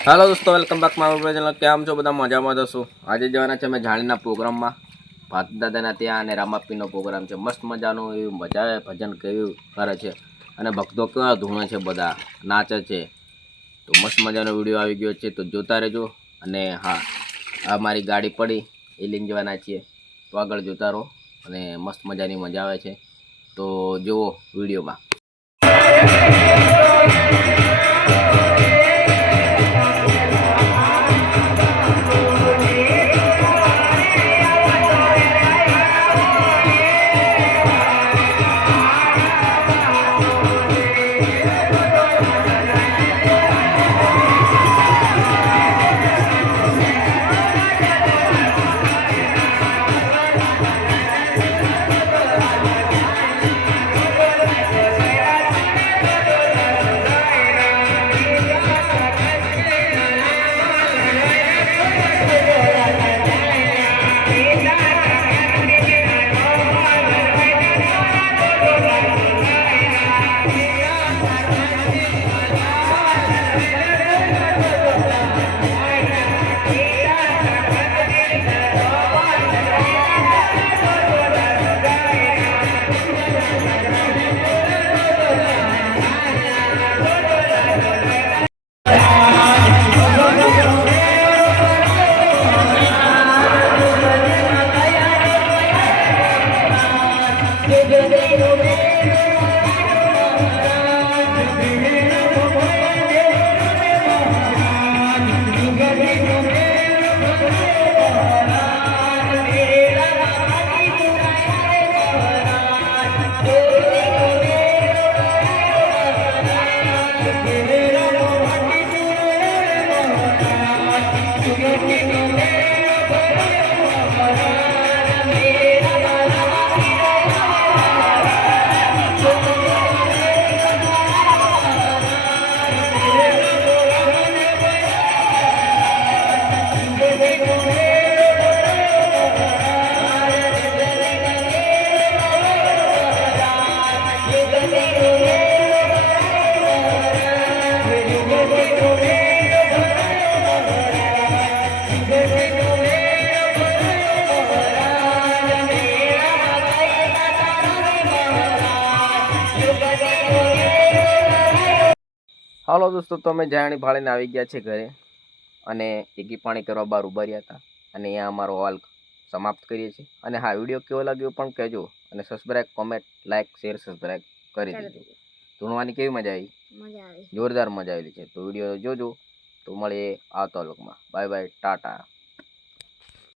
હાલો દોસ્તો welcome back મારું channel કેમ છો? બધા મજામાં જશો આજે જવાના છે અમે જાણીના પ્રોગ્રામમાં. ભાત દાદાના ત્યાં અને રામાપીનો પ્રોગ્રામ છે. મસ્ત મજાનું એવું મજા આવે, ભજન કેવું કરે છે. અને ભક્તો કેવા ધૂણે છે બધા, નાચે છે. તો મસ્ત મજાનો વીડિયો આવી ગયો છે, તો જોતા રહેજો. અને હા, આ મારી ગાડી પડી, એ લઈને જવાના છીએ. તો આગળ જોતા રહો અને મસ્ત મજાની મજા આવે છે. તો જુઓ વિડીયોમાં. Thank you. હાલો દોસ્તો તો અમે જાણી ભાળીને આવી ગયા છે ઘરે અને એકી પાણી કરવા બહાર ઊભા રહ્યા હતા અને અહીંયા અમારો હોલ સમાપ્ત કરીએ છીએ. અને હા વીડિયો કેવો લાગ્યો પણ કહેજો અને subscribe comment like share subscribe કરી દેજો. ધૂણવાની કેવી મજા આવી? મજા આવી. જોરદાર મજા આવેલી છે. તો વીડિયો જોજો તો મળીએ આવતા લોકમાં બાય બાય ટાટા.